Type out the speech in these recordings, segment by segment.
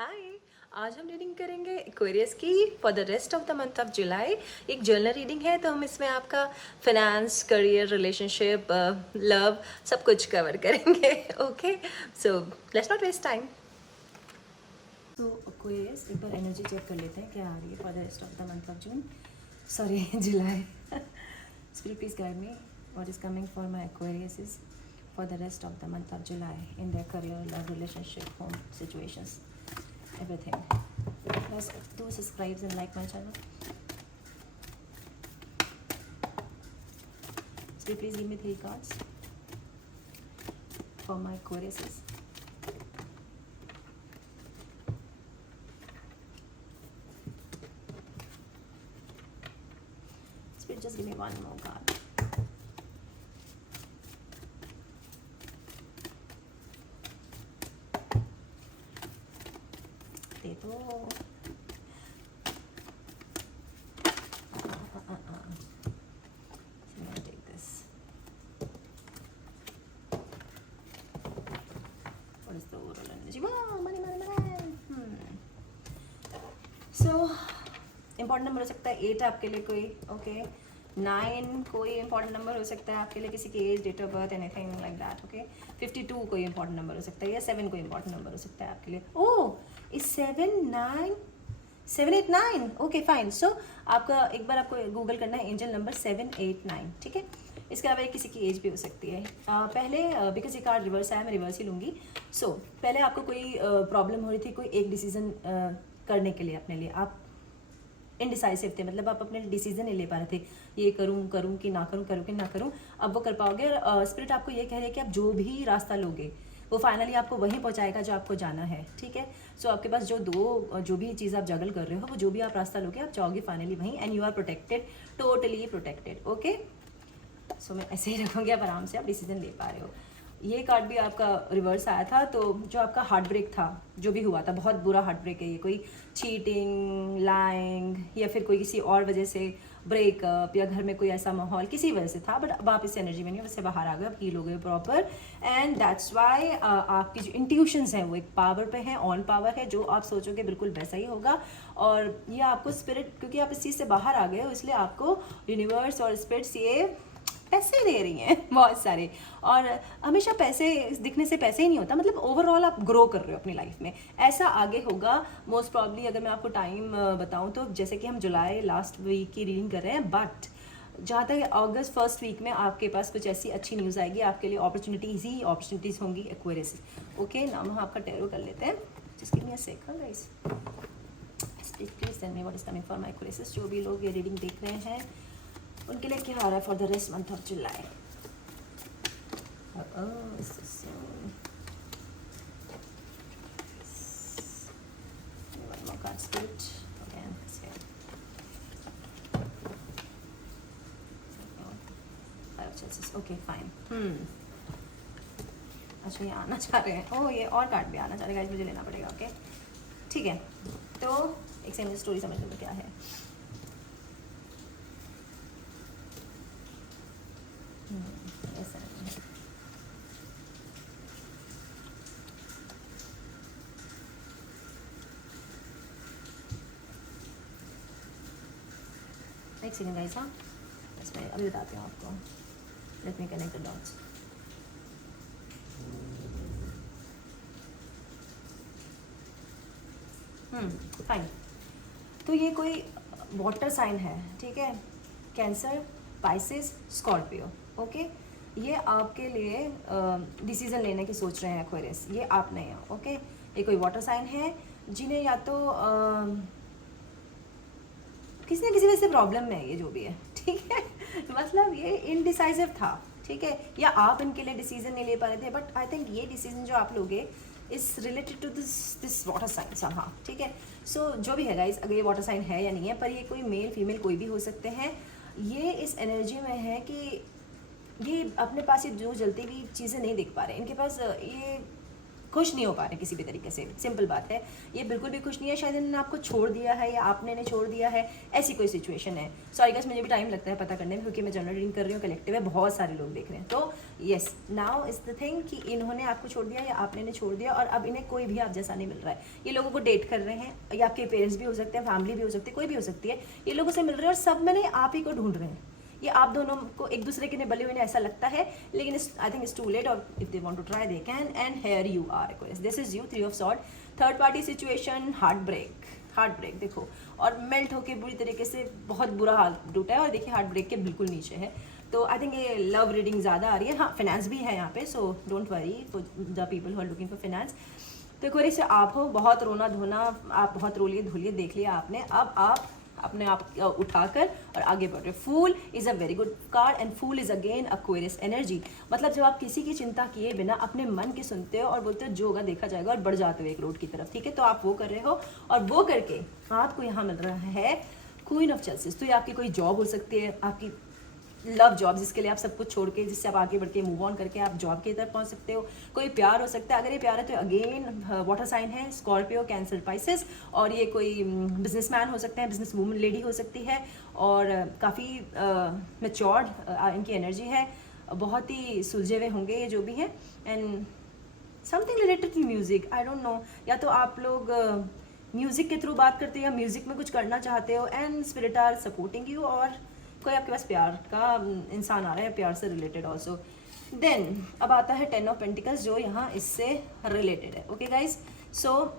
हाय। आज हम रीडिंग करेंगे एक्वेरियस की for the rest of the month of July. एक जर्नल रीडिंग है, तो हम इसमें आपका फाइनेंस, करियर, रिलेशनशिप, लव सब कुछ कवर करेंगे। Okay, so let's not waste time. तो एक्वेरियस एक बार एनर्जी चेक कर लेते हैं क्या आ रही है for the rest of the month of June, sorry July. Spirit please guide me what is coming for my Aquarius is for the rest of the month of July in their career, love, relationship, home situations, everything. Plus, do subscribe and like my channel. So please give me 3 cards for my Aquariuses. Spirit, just give me one more card. दे दो। I'm gonna take this. What is the overall energy? Wow, money, money, money. So, important number हो सकता है 8 आपके लिए कोई, okay 9 कोई important number हो सकता है आपके लिए, किसी की age, date of birth, anything like that, okay 52 कोई important नंबर हो सकता है, या 7 कोई important नंबर हो सकता है आपके लिए। ओह इस 7 9 7 8 9, ओके फाइन। सो आपका एक बार आपको गूगल करना है एंजल नंबर 7 8 9, ठीक है। इसके अलावा किसी की एज भी हो सकती है। पहले बिकॉज ये कार्ड रिवर्स आया, मैं रिवर्स ही लूँगी। सो पहले आपको कोई प्रॉब्लम हो रही थी, कोई एक डिसीजन करने के लिए अपने लिए आप इनडिसाइसिव थे, मतलब आप अपने डिसीजन नहीं ले पा रहे थे, ये करूँ कि ना करूँ। अब वो कर पाओगे। स्पिरिट आपको ये कह रही है कि आप जो भी रास्ता लोगे वो फाइनली आपको वहीं पहुंचाएगा जो आपको जाना है, ठीक है। सो आपके पास जो भी चीज़ आप जगल कर रहे हो, वो जो भी आप रास्ता लोगे आप जाओगे फाइनली वहीं, and you are protected, totally protected, okay. So मैं ऐसे ही रखूँगी, आप आराम से आप डिसीजन ले पा रहे हो। ये कार्ड भी आपका रिवर्स आया था, तो जो आपका हार्ट ब्रेक था, जो भी हुआ था, बहुत बुरा हार्ट ब्रेक है ये, कोई चीटिंग, लाइंग, या फिर कोई किसी और वजह से ब्रेकअप, या घर में कोई ऐसा माहौल किसी वजह से था, बट अब आप इस एनर्जी में नहीं, वैसे बाहर आ गए, अब हील हो गए प्रॉपर, एंड दैट्स वाई आपकी जो इंट्यूशंस हैं वो एक पावर पे हैं, ऑन पावर है, जो आप सोचोगे बिल्कुल वैसा ही होगा। और ये आपको स्पिरिट, क्योंकि आप इस चीज़ से बाहर आ गए हो, इसलिए आपको यूनिवर्स और स्पिरिट्स ये पैसे दे रही हैं बहुत सारे। और हमेशा पैसे दिखने से पैसे ही नहीं होता, मतलब ओवरऑल आप ग्रो कर रहे हो अपनी लाइफ में, ऐसा आगे होगा मोस्ट प्रॉब्ली। अगर मैं आपको टाइम बताऊं तो जैसे कि हम जुलाई लास्ट वीक की रीडिंग कर रहे हैं, बट जहाँ तक अगस्त फर्स्ट वीक में आपके पास कुछ ऐसी अच्छी न्यूज़ आएगी, आपके लिए अपॉर्चुनिटीज़ ही अपॉर्चुनिटीज़ होंगी एक्वेरियस, ओके। नाम हम आपका टैरो कर लेते हैं, just give me a second guys. Please tell me what is coming for my Aquarius. जो भी लोग ये रीडिंग देख रहे हैं उनके लिए क्या आ रहा है for the rest month of July. Okay fine. अच्छा ये आना चाह रहे हैं, ओह ये और कार्ड भी आना चाह रहे हैं, मुझे लेना पड़ेगा, ओके ठीक है। तो एक सेकंड स्टोरी समझने में क्या है। ऐसा एक सेकंड गाइस, हाँ बस मैं अभी बताती हूँ आपको। Let me connect the dots. Fine. तो ये कोई वाटर साइन है, ठीक है, कैंसर, पाइसेस, स्कॉर्पियो, ओके। ये आपके लिए डिसीजन लेने की सोच रहे हैं एक्वेरियस, ये आप नहीं हो, ओके। ये कोई वाटर साइन है जिन्हें या तो किसी न किसी वजह से प्रॉब्लम में है, ये जो भी है, ठीक है। मतलब ये इनडिसाइसिव था, ठीक है, या आप इनके लिए डिसीजन नहीं ले पा रहे थे, बट आई थिंक ये डिसीजन जो आप लोगे is related to this water sign somehow, ठीक है। सो जो भी है गाइस, अगर ये वाटर साइन है या नहीं है, पर ये कोई मेल फीमेल कोई भी हो सकते हैं, ये इस एनर्जी में है कि ये अपने पास ये जो जलती हुई चीज़ें नहीं देख पा रहे, इनके पास ये खुश नहीं हो पा रहे किसी भी तरीके से, सिंपल बात है। ये बिल्कुल भी खुश नहीं है, शायद इन्होंने आपको छोड़ दिया है या आपने इन्हें छोड़ दिया है, ऐसी कोई सिचुएशन है। सॉरी गाइस, मुझे भी टाइम लगता है पता करने में, क्योंकि मैं जनरल रीडिंग कर रही हूँ, कलेक्टिव है, बहुत सारे लोग देख रहे हैं। तो yes, now is the thing कि इन्होंने आपको छोड़ दिया या आपने इन्हें छोड़ दिया, और अब इन्हें कोई भी आप जैसा नहीं मिल रहा है। ये लोगों को डेट कर रहे हैं, या आपके पेरेंट्स भी हो सकते हैं, फैमिली भी हो सकती है, कोई भी हो सकती है, ये लोगों से मिल रहे हैं और सब में आप ही को ढूंढ रहे हैं। ये आप दोनों को एक दूसरे के बले हुए ऐसा लगता है, लेकिन I think it's too late, और if they want to try they can. And here you are, this is you, 3 of sword, third party situation, heart break देखो, और मेल्ट होके बुरी तरीके से बहुत बुरा हाल टूटा है, और देखिए हार्ट ब्रेक के बिल्कुल नीचे है। तो आई थिंक ये लव रीडिंग ज़्यादा आ रही है। हाँ, फाइनेंस भी है यहाँ पे, so don't worry for the people who are looking for finance. तो एक बार से आप हो, बहुत रोना धोना, आप बहुत रोलिए धोलिए देख लिया आपने, अब आप अपने आप उठाकर और आगे बढ़ रहे। Fool is a very good card, and fool is again Aquarius energy. मतलब जब आप किसी की चिंता किए बिना अपने मन की सुनते हो और बोलते हो जो होगा देखा जाएगा, और बढ़ जाते हो एक रोड की तरफ, ठीक है। तो आप वो कर रहे हो, और वो करके आपको यहाँ मिल रहा है क्वीन ऑफ चेल्सिस। तो ये आपकी कोई जॉब हो सकती है, आपकी लव जॉब, जिसके लिए आप सब कुछ छोड़ के, जिससे आप आगे बढ़ के मूव ऑन करके आप जॉब की तरफ पहुंच सकते हो। कोई प्यार हो सकता है, अगर ये प्यार है तो अगेन वाटर साइन है, स्कॉर्पियो, कैंसर, पाइसेस, और ये कोई बिजनेसमैन हो सकते हैं, बिजनेस वूमन लेडी हो सकती है, और काफ़ी मैच्योर्ड इनकी एनर्जी है, बहुत ही सुलझे हुए होंगे ये जो भी हैं, and something related to music, I don't know, या तो आप लोग म्यूजिक के थ्रू बात करते हो या म्यूजिक में कुछ करना चाहते हो, and spirit are supporting you, और कोई आपके पास प्यार का इंसान आ रहा है, प्यार से रिलेटेड ऑल्सो। देन अब आता है 10 ऑफ पेंटिकल्स, जो यहाँ इससे रिलेटेड है। ओके गाइज, सो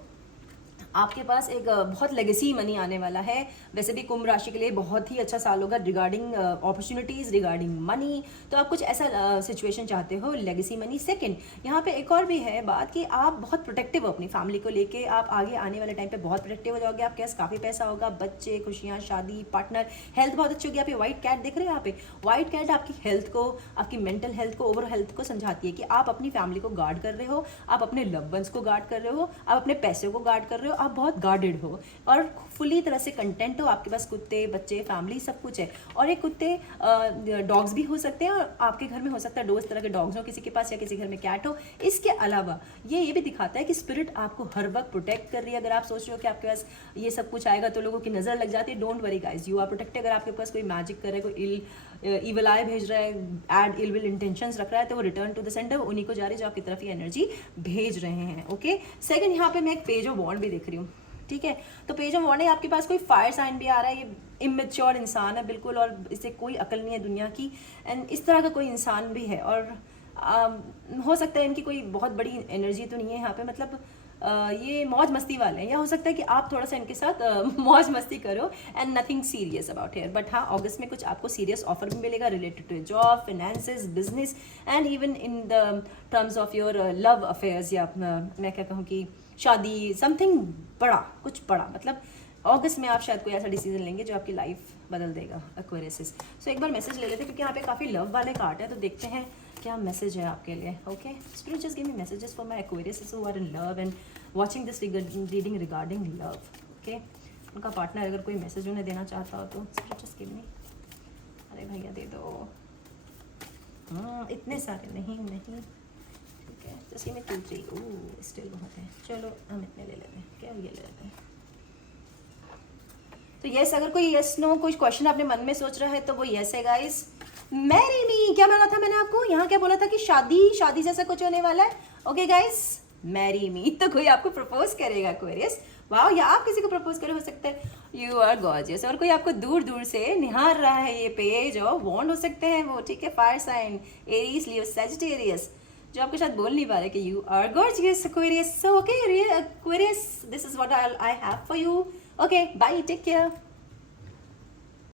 आपके पास एक बहुत लेगेसी मनी आने वाला है। वैसे भी कुंभ राशि के लिए बहुत ही अच्छा साल होगा रिगार्डिंग अपॉर्चुनिटीज़, रिगार्डिंग मनी। तो आप कुछ ऐसा सिचुएशन चाहते हो, लेगेसी मनी। सेकंड, यहाँ पे एक और भी है बात कि आप बहुत प्रोटेक्टिव हो अपनी फैमिली को लेके, आप आगे आने वाले टाइम पे बहुत प्रोटेक्टिव हो जाओगे, आपके पास काफ़ी पैसा होगा, बच्चे, खुशियाँ, शादी, पार्टनर, हेल्थ बहुत अच्छी होगी। आप ये व्हाइट कैट देख रहे हैं, यहाँ पे व्हाइट कैट आपकी हेल्थ को, आपकी मेंटल हेल्थ को, ओवरऑल हेल्थ को समझाती है कि आप अपनी फैमिली को गार्ड कर रहे हो, आप अपने लव वंस को गार्ड कर रहे हो, आप अपने पैसे को गार्ड कर रहे हो, आप बहुत गार्डेड हो और फुली तरह से कंटेंट हो। आपके पास कुत्ते, बच्चे, फैमिली सब कुछ है। और ये कुत्ते डॉग्स भी हो सकते हैं, और आपके घर में हो सकता है 2 इस तरह के डॉग्स हो किसी के पास, या किसी घर में कैट हो। इसके अलावा ये भी दिखाता है कि स्पिरिट आपको हर वक्त प्रोटेक्ट कर रही है। अगर आप सोच रहे हो कि आपके पास ये सब कुछ आएगा तो लोगों की नज़र लग जाती है, don't worry guys, you are protected. अगर आपके पास कोई मैजिक कर रहा है, कोई इविल आई भेज रहा है, एड इल विल इंटेंशंस रख रहा है, तो वो रिटर्न टू द सेंटर उन्हीं को जा रही है जो आपकी तरफ ये एनर्जी भेज रहे हैं। ओके, सेकंड, यहाँ पे मैं एक पेज ऑफ वॉन्ड भी देख रही हूँ, ठीक है। तो पेज ऑफ वॉन्ड है, आपके पास कोई फायर साइन भी आ रहा है, ये इमेच्योर इंसान है बिल्कुल, और इसे कोई अकल नहीं है दुनिया की, एंड इस तरह का कोई इंसान भी है। और हो सकता है इनकी कोई बहुत बड़ी एनर्जी तो नहीं है यहाँ पे, मतलब ये मौज मस्ती वाले हैं, या हो सकता है कि आप थोड़ा सा इनके साथ मौज मस्ती करो, and nothing serious about here. But हाँ, अगस्त में कुछ आपको सीरियस ऑफर भी मिलेगा related to job, finances, business, and even in the terms of your love affairs, या मैं क्या कहूँ कि शादी, समथिंग बड़ा, कुछ बड़ा। मतलब अगस्त में आप शायद कोई ऐसा डिसीजन लेंगे जो आपकी लाइफ बदल देगा, एक्वेरियस। सो एक बार मैसेज ले लेते हैं, क्योंकि यहाँ पे काफ़ी लव वाले कार्ड है, तो देखते हैं क्या मैसेज है आपके लिए। Okay, spirit just give me messages for my Aquarius who are in love and watching this reading regarding love. Okay, उनका पार्टनर अगर कोई मैसेज उन्हें देना चाहता हो तो स्पिरिट जस्ट गिव मी। अरे भैया दे दो, इतने सारे नहीं, ठीक है, जस्ट गिव मी 2 3। ओह, स्टिल बहुत है, चलो हम इतने ले लेते हैं, क्या ये ले लेते हैं। तो यस, अगर कोई यस नो कोई क्वेश्चन अपने मन में सोच रहा है तो वो यस है गाइस। मैरी मी, क्या बोला था मैंने आपको, यहाँ क्या बोला था कि शादी जैसा कुछ होने वाला है। ओके गाइस, मैरी मी, तो कोई आपको प्रपोज करेगा एक्वेरियस, वाह, या आप किसी को प्रपोज करे, हो सकता है यू आर गॉर्जियस। और कोई आपको दूर दूर से निहार रहा है, ये पेज और वॉन्ड हो सकते हैं वो, ठीक है, fire sign, Aries, Leo, Sagittarius, जो आपके साथ बोल नहीं पा रहे कि you are gorgeous Aquarius. So okay Aquarius, this is what I have for you. Okay, bye, take care.